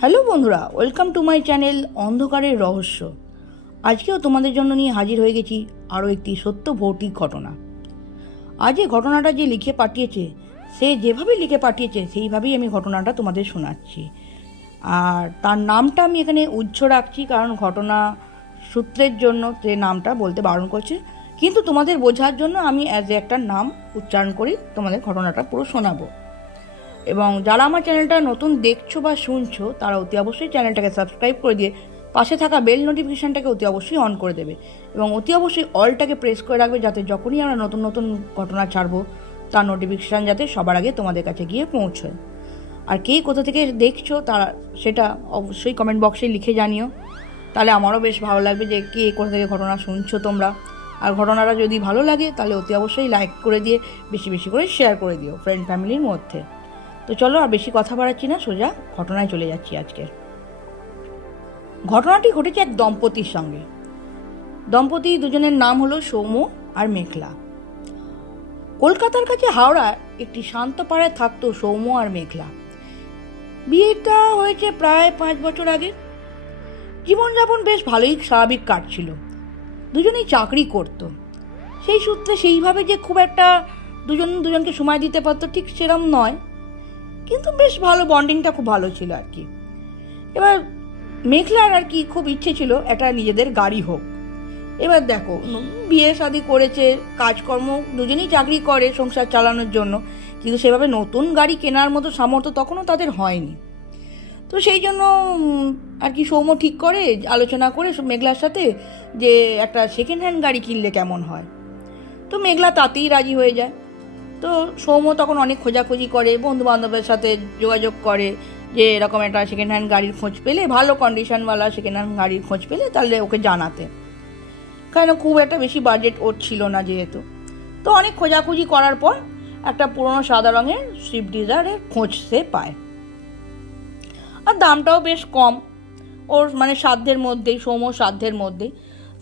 Hello বন্ধুরা, welcome to my channel অন্ধকারের রহস্য। আজকেও তোমাদের জন্য নিয়ে হাজির হয়ে গেছি আরও একটি সত্য ভৌতিক ঘটনা। আজ এই ঘটনাটা যে লিখে পাঠিয়েছে, সে যেভাবে লিখে পাঠিয়েছে সেইভাবেই আমি ঘটনাটা তোমাদের শোনাচ্ছি। আর তার নামটা আমি এখানে উজ্জ্ব রাখছি, কারণ ঘটনা সূত্রের জন্য সে নামটা বলতে বারণ করছে, কিন্তু তোমাদের বোঝার জন্য আমি অ্যাজ এ একটা নাম উচ্চারণ করি তোমাদের ঘটনাটা পুরো শোনাবো। এবং যারা আমার চ্যানেলটা নতুন দেখছো বা শুনছো, তারা অতি অবশ্যই চ্যানেলটাকে সাবস্ক্রাইব করে দিয়ে পাশে থাকা বেল নোটিফিকেশানটাকে অতি অবশ্যই অন করে দেবে এবং অতি অবশ্যই অলটাকে প্রেস করে রাখবে, যাতে যখনই আমরা নতুন নতুন ঘটনা ছাড়বো তার নোটিফিকেশান যাতে সবার আগে তোমাদের কাছে গিয়ে পৌঁছয়। আর কে কোথা থেকে দেখছো তারা সেটা অবশ্যই কমেন্ট বক্সে লিখে জানিও, তাহলে আমারও বেশ ভালো লাগবে যে কে কোথা থেকে ঘটনা শুনছো তোমরা। আর ঘটনাটা যদি ভালো লাগে তাহলে অতি অবশ্যই লাইক করে দিয়ে বেশি বেশি করে শেয়ার করে দিও ফ্রেন্ড ফ্যামিলির মধ্যে। তো চলো আর বেশি কথা বাড়াচ্ছি না, সোজা ঘটনায় চলে যাচ্ছি। আজকের ঘটনাটি ঘটেছে এক দম্পতির সঙ্গে। দম্পতি দুজনের নাম হলো সৌম্য আর মেঘলা। কলকাতার কাছে হাওড়ায় একটি শান্ত পাড়ায় থাকতো সৌম্য আর মেঘলা। বিয়েটা হয়েছে প্রায় 5 বছর আগে। জীবনযাপন বেশ ভালোই স্বাভাবিক কাটছিল। দুজনেই চাকরি করত। সেই সূত্রে সেইভাবে যে খুব একটা দুজনকে সময় দিতে পারতো ঠিক সেরম নয়, কিন্তু বেশ ভালো, বন্ডিংটা খুব ভালো ছিল আর কি। এবার মেঘলার আর কি খুব ইচ্ছে ছিল একটা নিজেদের গাড়ি হোক। এবার দেখো, বিয়ে শাদি করেছে, কাজকর্ম, দুজনেই চাকরি করে সংসার চালানোর জন্য, কিন্তু সেভাবে নতুন গাড়ি কেনার মতো সামর্থ্য তখনও তাদের হয়নি। তো সেই জন্য আর কি সৌম্য ঠিক করে, আলোচনা করে মেঘলার সাথে, যে একটা সেকেন্ড হ্যান্ড গাড়ি কিনলে কেমন হয়। তো মেঘলা তাতেই রাজি হয়ে যায়। তো সৌম্য তখন অনেক খোঁজাখুঁজি করে, বন্ধু বান্ধবের সাথে যোগাযোগ করে যে এরকম একটা সেকেন্ড হ্যান্ড গাড়ির খোঁজ পেলে, ভালো কন্ডিশনওয়ালা সেকেন্ড হ্যান্ড গাড়ির খোঁজ পেলে তাহলে ওকে জানাতে, কারণ খুব একটা বেশি বাজেট ওর ছিল না যেহেতু। তো অনেক খোঁজাখুঁজি করার পর একটা পুরনো সাদা রঙের সুইফট ডিজায়ারের খোঁজ সে পায়। আর দামটাও বেশ কম, ওর মানে সাধ্যের মধ্যেই, সৌম্য সাধ্যের মধ্যেই।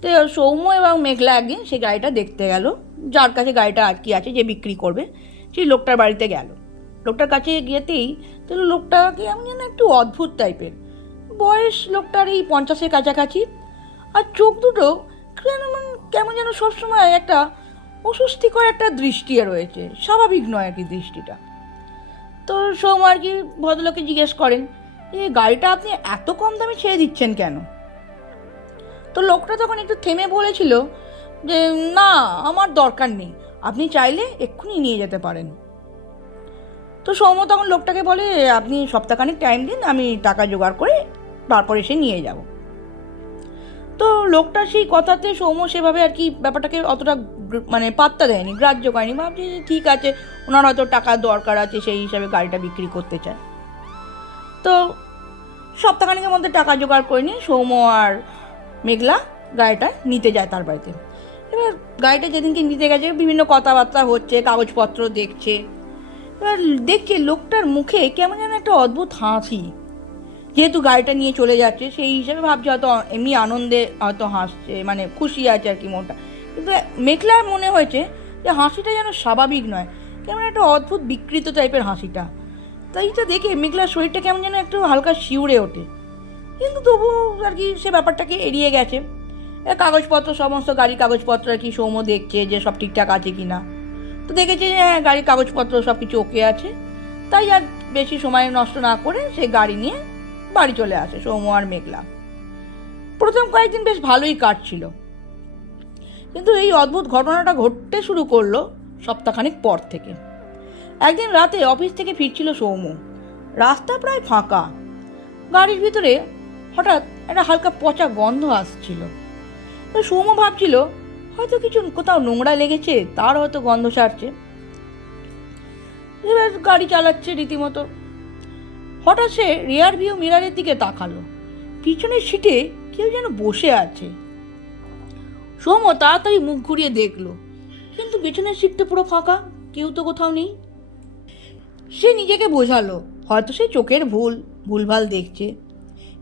তো সৌম্য এবং মেঘলা একদিন সেই গাড়িটা দেখতে গেল, যার কাছে গাড়িটা আর কি আছে, যে বিক্রি করবে, সেই লোকটার বাড়িতে গেল। লোকটার কাছে গিয়েতেই তো লোকটাকে এমন যেন একটু অদ্ভুত টাইপের বয়স, লোকটার এই 50-এর কাছাকাছি। আর চোখ দুটো কেমন যেন সবসময় একটা অস্বস্তিকর একটা দৃষ্টি রয়েছে, স্বাভাবিক নয় আর কি দৃষ্টিটা। তো সৌম্য আর কি ভদ্রলোককে জিজ্ঞেস করেন, এই গাড়িটা আপনি এত কম দামে ছেড়ে দিচ্ছেন কেন? তো লোকটা তখন একটু থেমে বলেছিল যে না, আমার দরকার নেই, আপনি চাইলে এক্ষুনি নিয়ে যেতে পারেন। তো সৌম্য তখন লোকটাকে বলে, আপনি সপ্তাহখানেক টাইম দিন, আমি টাকা জোগাড় করে তারপর এসে নিয়ে যাব। তো লোকটা সেই কথাতে সৌম্য সেভাবে আর কি ব্যাপারটাকে অতটা মানে পাত্তা দেয়নি, গ্রাহ্য করেনি। ভাবছি ঠিক আছে, ওনার হয়তো টাকার দরকার আছে, সেই হিসাবে গাড়িটা বিক্রি করতে চায়। তো সপ্তাহখানেকের মধ্যে টাকা জোগাড় করে নিয়ে সৌম্য আর মেঘলা গাড়িটা নিতে যায় তার বাড়িতে। এবার গাড়িটা যেদিনকে নিতে গেছে, বিভিন্ন কথাবার্তা হচ্ছে, কাগজপত্র দেখছে। এবার দেখছে লোকটার মুখে কেমন যেন একটা অদ্ভুত হাসি, যেহেতু গাড়িটা নিয়ে চলে যাচ্ছে সেই হিসাবে ভাবছে হয়তো এমনি আনন্দে হয়তো হাসছে, মানে খুশি আছে আর কি মনটা। কিন্তু মেঘলার মনে হয়েছে যে হাসিটা যেন স্বাভাবিক নয়, কেমন একটা অদ্ভুত বিকৃত টাইপের হাসিটা। তাই তো দেখে মেঘলার শরীরটা কেমন যেন একটু হালকা শিউরে ওঠে, কিন্তু তবু আর কি সে ব্যাপারটাকে এড়িয়ে গেছে। কাগজপত্র, সমস্ত গাড়ির কাগজপত্র আর কি সৌম্য দেখছে যে সব ঠিকঠাক আছে কি না। তো দেখেছে যে হ্যাঁ, গাড়ির কাগজপত্র সব কিছু ওকে আছে। তাই আর বেশি সময় নষ্ট না করে সে গাড়ি নিয়ে বাড়ি চলে আসে সৌম্য আর মেঘলা। প্রথম কয়েকদিন বেশ ভালোই কাটছিল, কিন্তু এই অদ্ভুত ঘটনাটা ঘটতে শুরু করলো সপ্তাহখানেক পর থেকে। একদিন রাতে অফিস থেকে ফিরছিল সৌম্য, রাস্তা প্রায় ফাঁকা। গাড়ির ভিতরে হঠাৎ একটা হালকা পচা গন্ধ আসছিল। তো সৌম্য ভাবছিল হয়তো কিছু কোথাও নোংরা লেগেছে, তার হয়তো গন্ধ ছাড়ছে। এবার গাড়ি চালাচ্ছে রীতিমতো। হঠাৎ সে রিয়ার ভিউ মিরারের দিকে তাকালো, পিছনের সিটে কেউ যেন বসে আছে। সৌম্য তাড়াতাড়ি মুখ ঘুরিয়ে দেখলো, কিন্তু পেছনের সিটটা পুরো ফাঁকা, কেউ তো কোথাও নেই। সে নিজেকে বোঝালো হয়তো সে চোখের ভুলভাল দেখছে,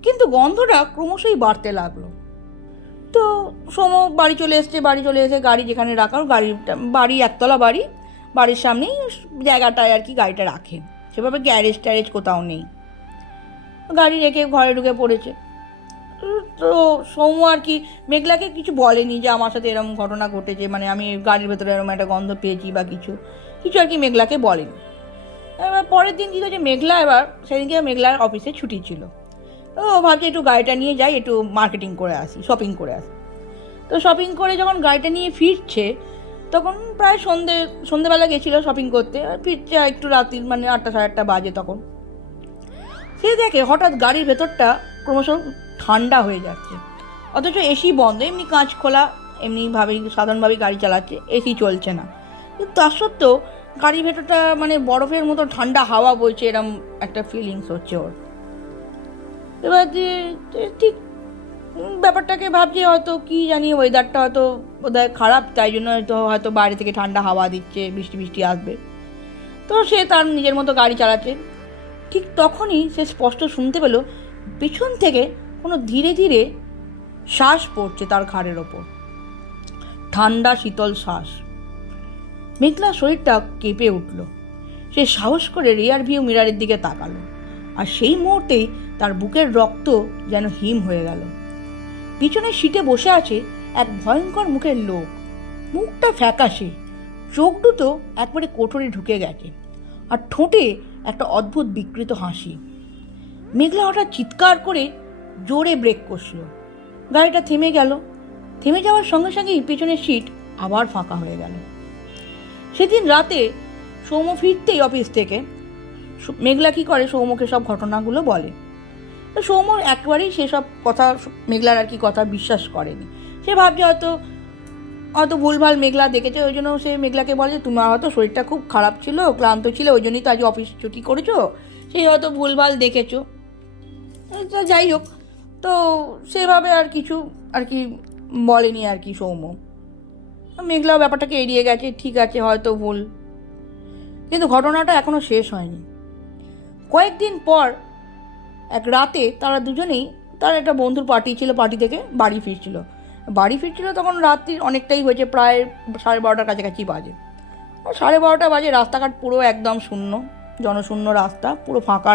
কিন্তু গন্ধটা ক্রমশই বাড়তে লাগলো। তো সৌম্য বাড়ি চলে এসে গাড়ি যেখানে রাখা, বাড়ি একতলা বাড়ি, বাড়ির সামনেই জায়গাটায় আর কি গাড়িটা রাখে, সেভাবে গ্যারেজ ট্যারেজ কোথাও নেই। গাড়ি রেখে ঘরে ঢুকে পড়েছে। তো সৌম্য আর কি মেঘলাকে কিছু বলেনি যে আমার সাথে এরকম ঘটনা ঘটেছে, মানে আমি গাড়ির ভেতরে এরকম একটা গন্ধ পেয়েছি বা কিছু কিছু আর কি মেঘলাকে বলেনি। এবার পরের দিন কী হয়েছে, মেঘলা এবার সেদিনকে মেঘলার অফিসে ছুটি ছিল। তো ভাবছি একটু গাড়িটা নিয়ে যাই, একটু মার্কেটিং করে আসি, শপিং করে আসি। তো শপিং করে যখন গাড়িটা নিয়ে ফিরছে তখন প্রায় সন্ধেবেলা গেছিলো শপিং করতে, ফিরছে একটু রাত্রির মানে 8টা সাড়ে 8টা বাজে। তখন সে দেখে হঠাৎ গাড়ির ভেতরটা ক্রমশ ঠান্ডা হয়ে যাচ্ছে, অথচ এসি বন্ধ, এমনি কাঁচ খোলা, এমনিভাবেই সাধারণভাবেই গাড়ি চালাচ্ছে, এসি চলছে না। কিন্তু তার সত্ত্বেও গাড়ির ভেতরটা মানে বরফের মতো ঠান্ডা হাওয়া বইছে, এরম একটা ফিলিংস হচ্ছে ওর। এবার যে ঠিক ব্যাপারটাকে ভাবছে হয়তো কি জানি ওয়েদারটা হয়তো বোধহয় খারাপ, তাই জন্য হয়তো বাইরে থেকে ঠান্ডা হাওয়া দিচ্ছে, বৃষ্টি বৃষ্টি আসবে। তো সে তার নিজের মতো গাড়ি চালাচ্ছে। ঠিক তখনই সে স্পষ্ট শুনতে পেল পিছন থেকে কোনো ধীরে ধীরে শ্বাস পড়ছে তার ঘাড়ের ওপর, ঠান্ডা শীতল শ্বাস। মেঘলার শরীরটা কেঁপে উঠল। সে সাহস করে রিয়ার ভিউ মিরারের দিকে তাকালো, আর সেই মুহূর্তেই তার বুকের রক্ত যেন হিম হয়ে গেল। পিছনের সিটে বসে আছে এক ভয়ঙ্কর মুখের লোক, মুখটা ফ্যাকাশে, চোখ দুটো একবারে কোঠরে ঢুকে গেছে, আর ঠোঁটে একটা অদ্ভুত বিকৃত হাসি। মেঘলা হঠাৎ চিৎকার করে জোরে ব্রেক কষল। গাড়িটা থেমে গেল। থেমে যাওয়ার সঙ্গে সঙ্গেই পেছনের সিট আবার ফাঁকা হয়ে গেল। সেদিন রাতে সৌম্য ফিরতেই অফিস থেকে মেঘলা কী করে, সৌম্যকে সব ঘটনাগুলো বলে। তো সৌম্য একবারেই সেসব কথা, মেঘলার আর কি কথা বিশ্বাস করেনি। সে ভাবছে হয়তো ভুলভাল মেঘলা দেখেছে, ওই জন্য সে মেঘলাকে বলে যে তোমার হয়তো শরীরটা খুব খারাপ ছিল, ক্লান্ত ছিল, ওই জন্যই তো আজ অফিস ছুটি করেছো, সেই হয়তো ভুলভাল দেখেছো। তো যাই হোক, তো সেভাবে আর কিছু আর কি বলেনি আর কি সৌম্য। মেঘলাও ব্যাপারটাকে এড়িয়ে গেছে, ঠিক আছে হয়তো ভুল। কিন্তু ঘটনাটা এখনও শেষ হয়নি। কয়েকদিন পর এক রাতে তারা দুজনেই, তার একটা বন্ধুর পার্টি ছিল, পার্টি থেকে বাড়ি ফিরছিল তখন রাত্রির অনেকটাই হয়েছে, প্রায় 12:30 কাছাকাছি বাজে। 12:30 বাজে, রাস্তাঘাট পুরো একদম শূন্য, জনশূন্য রাস্তা, পুরো ফাঁকা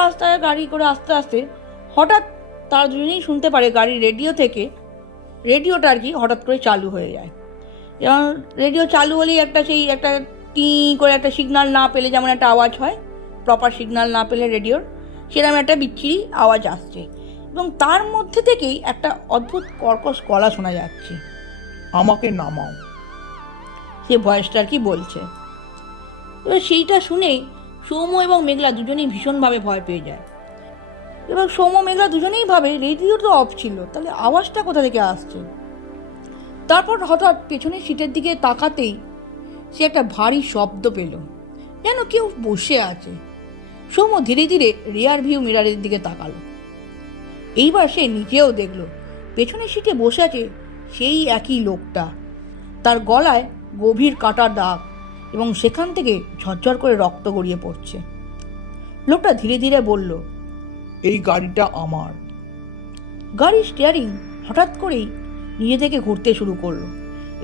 রাস্তায় গাড়ি করে আস্তে আস্তে হঠাৎ তারা দুজনেই শুনতে পারে গাড়ির রেডিওটা আর কি হঠাৎ করে চালু হয়ে যায়। এবং রেডিও চালু হলেই একটা টি করে একটা সিগন্যাল না পেলে যেমন একটা আওয়াজ হয়, প্রপার সিগন্যাল না পেলে রেডিওর, সেরকম একটা বিচ্ছিরি আওয়াজ আসছে। এবং তার মধ্যে থেকেই একটা অদ্ভুত কর্কশ গলা শোনা যাচ্ছে, আমাকে নামাও, সে ভয়েসটা আর কি বলছে। এবার সেইটা শুনেই সৌম্য এবং মেঘলা দুজনেই ভীষণভাবে ভয় পেয়ে যায়। এবার সৌম্য মেঘলা দুজনেই ভাবে রেডিও তো অফ ছিল, তাহলে আওয়াজটা কোথা থেকে আসছে। তারপর হঠাৎ পেছনের সিটের দিকে তাকাতেই সে একটা ভারী শব্দ পেল, যেন কেউ বসে আছে। সৌম্য ধীরে ধীরে রিয়ার ভিউ মিরারের দিকে তাকালো। এইবার সে নিজেও দেখলো পেছনের সিটে বসে আছে সেই একই লোকটা। তার গলায় গভীর কাটার দাগ এবং সেখান থেকে ঝরঝর করে রক্ত গড়িয়ে পড়ছে। লোকটা ধীরে ধীরে বলল, এই গাড়িটা আমার। গাড়ির স্টিয়ারিং হঠাৎ করেই নিজে থেকে ঘুরতে শুরু করলো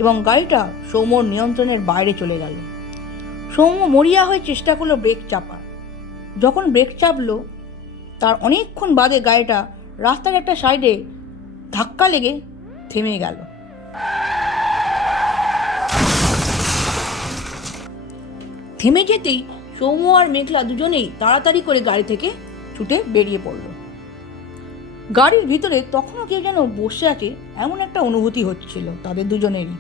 এবং গাড়িটা সৌম্যর নিয়ন্ত্রণের বাইরে চলে গেল। সৌম্য মরিয়া হয়ে চেষ্টা করলো ব্রেক চাপার। যখন ব্রেক চাপলো তার অনেকক্ষণ বাদে গাড়িটা রাস্তার একটা সাইডে ধাক্কা লেগে থেমে গেল। থেমে যেতেই সৌম্য আর মেঘলা দুজনেই তাড়াতাড়ি করে গাড়ি থেকে ছুটে বেরিয়ে পড়ল। গাড়ির ভিতরে তখনও কেউ যেন বসে আছে এমন একটা অনুভূতি হচ্ছিল তাদের দুজনেরই।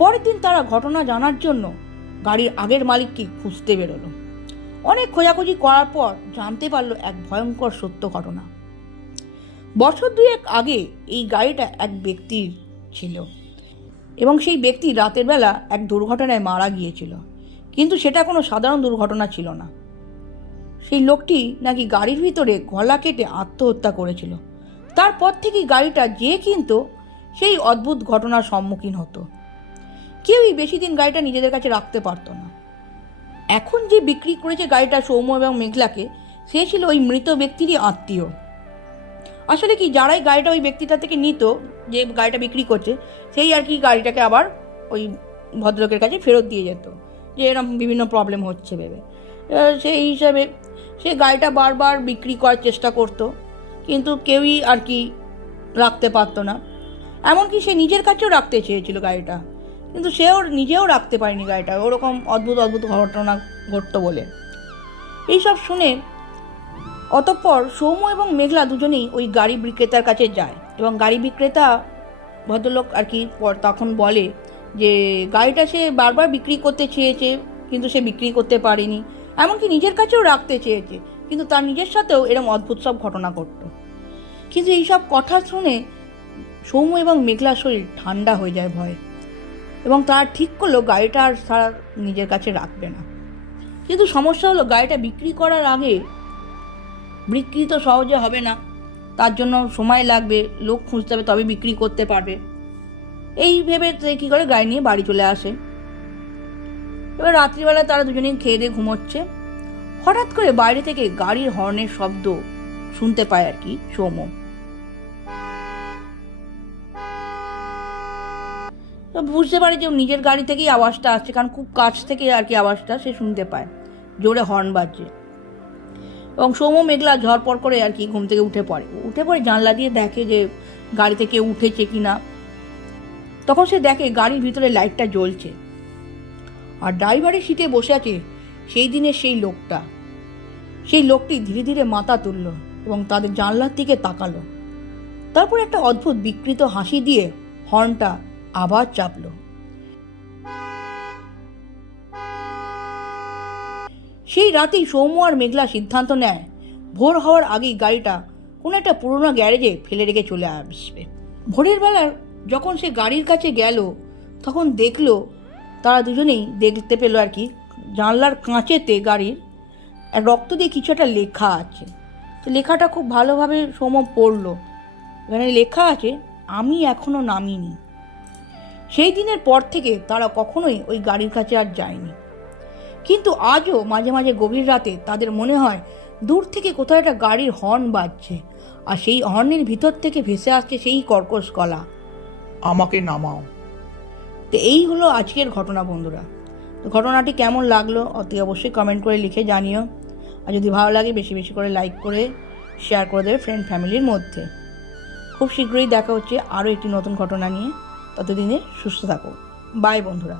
পরের দিন তারা ঘটনা জানার জন্য গাড়ির আগের মালিককে খুঁজতে বেরোলো। অনেক খোঁজাখুঁজি করার পর জানতে পারলো এক ভয়ঙ্কর সত্য ঘটনা। বছর 2 আগে এই গাড়িটা এক ব্যক্তির ছিল এবং সেই ব্যক্তি রাতের বেলা এক দুর্ঘটনায় মারা গিয়েছিল, কিন্তু সেটা কোনো সাধারণ দুর্ঘটনা ছিল না। সেই লোকটি নাকি গাড়ির ভিতরে গলা কেটে আত্মহত্যা করেছিল। তারপর থেকেই গাড়িটা যে কিনতো সেই অদ্ভুত ঘটনার সম্মুখীন হতো। কেউই বেশি দিন গাড়িটা নিজেদের কাছে রাখতে পারতো না। এখন যে বিক্রি করেছে গাড়িটা সৌম্য এবং মেঘলাকে, সে ছিল ওই মৃত ব্যক্তিরই আত্মীয়। আসলে কি, যারাই গাড়িটা ওই ব্যক্তিটা থেকে নিত, যে গাড়িটা বিক্রি করছে, সেই আর কি গাড়িটাকে আবার ওই ভদ্রলোকের কাছে ফেরত দিয়ে যেত, যে এরকম বিভিন্ন প্রবলেম হচ্ছে ভেবে। সেই হিসাবে সে গাড়িটা বারবার বিক্রি করার চেষ্টা করতো, কিন্তু কেউই আর কি রাখতে পারতো না। এমনকি সে নিজের কাছেও রাখতে চেয়েছিল গাড়িটা, কিন্তু সেও নিজেও রাখতে পারেনি গাড়িটা, ওরকম অদ্ভুত অদ্ভুত ঘটনা ঘটতো বলে। এইসব শুনে অতঃপর সৌম্য এবং মেঘলা দুজনেই ওই গাড়ি বিক্রেতার কাছে যায়, এবং গাড়ি বিক্রেতা ভদ্রলোক আর কি তখন বলে যে গাড়িটা সে বারবার বিক্রি করতে চেয়েছে, কিন্তু সে বিক্রি করতে পারেনি, এমনকি নিজের কাছেও রাখতে চেয়েছে, কিন্তু তার নিজের সাথেও এরকম অদ্ভুত সব ঘটনা ঘটতো। কিন্তু এইসব কথা শুনে সৌম্য এবং মেঘলার শরীর ঠান্ডা হয়ে যায় ভয়ে, এবং তারা ঠিক করলো গাড়িটা আর তারা নিজের কাছে রাখবে না। কিন্তু সমস্যা হলো গাড়িটা বিক্রি করার আগে বিক্রি তো সহজে হবে না, তার জন্য সময় লাগবে, লোক খুঁজতে হবে, তবে বিক্রি করতে পারবে। এই ভেবে কী করে গাড়ি নিয়ে বাড়ি চলে আসে। এবার রাত্রিবেলা তারা দুজনেই খেয়ে দিয়ে ঘুমোচ্ছে, হঠাৎ করে বাইরে থেকে গাড়ির হর্নের শব্দ শুনতে পায় আর কি সৌম্য। বুঝতে পারে যে নিজের গাড়ি থেকেই আওয়াজটা আসছে, কারণ খুব কাছ থেকে আর কি আওয়াজটা সে শুনতে পায়, জোরে হর্ন বাজছে। এবং সৌম্য মেঘলা ঝড়পর করে আর কি ঘুম থেকে উঠে পড়ে জানলা দিয়ে দেখে যে গাড়িতে কেউ উঠেছে কিনা। তখন সে দেখে গাড়ির ভিতরে লাইটটা জ্বলছে, আর ড্রাইভারের সিটে বসে আছে সেই দিনের সেই লোকটি ধীরে ধীরে মাথা তুলল এবং তাদের জানলার দিকে তাকালো। তারপর একটা অদ্ভুত বিকৃত হাসি দিয়ে হর্নটা আবার চাপল। সেই রাতেই সৌম্য আর মেঘলা সিদ্ধান্ত নেয় ভোর হওয়ার আগেই গাড়িটা কোনো একটা পুরোনো গ্যারেজে ফেলে রেখে চলে আসবে। ভোরের বেলা যখন সে গাড়ির কাছে গেল, তখন দেখলো, তারা দুজনেই দেখতে পেল আর কি জানলার কাঁচেতে গাড়ির রক্ত দিয়ে কিছু একটা লেখা আছে। তো লেখাটা খুব ভালোভাবে সৌম্য পড়লো। এখানে লেখা আছে, আমি এখনো নামিনি। সেই দিনের পর থেকে তারা কখনোই ওই গাড়ির কাছে আর যায়নি। কিন্তু আজও মাঝে মাঝে গভীর রাতে তাদের মনে হয় দূর থেকে কোথাও একটা গাড়ির হর্ন বাজছে, আর সেই হর্নের ভিতর থেকে ভেসে আসছে সেই কর্কশ গলা, আমাকে নামাও। তো এই হলো আজকের ঘটনা বন্ধুরা। তো ঘটনাটি কেমন লাগলো অতি অবশ্যই কমেন্ট করে লিখে জানিও, আর যদি ভালো লাগে বেশি বেশি করে লাইক করে শেয়ার করে দেবে ফ্রেন্ড ফ্যামিলির মধ্যে। খুব শীঘ্রই দেখা হচ্ছে আরও একটি নতুন ঘটনা নিয়ে। ততদিনে সুস্থ থাকো। বাই বন্ধুরা।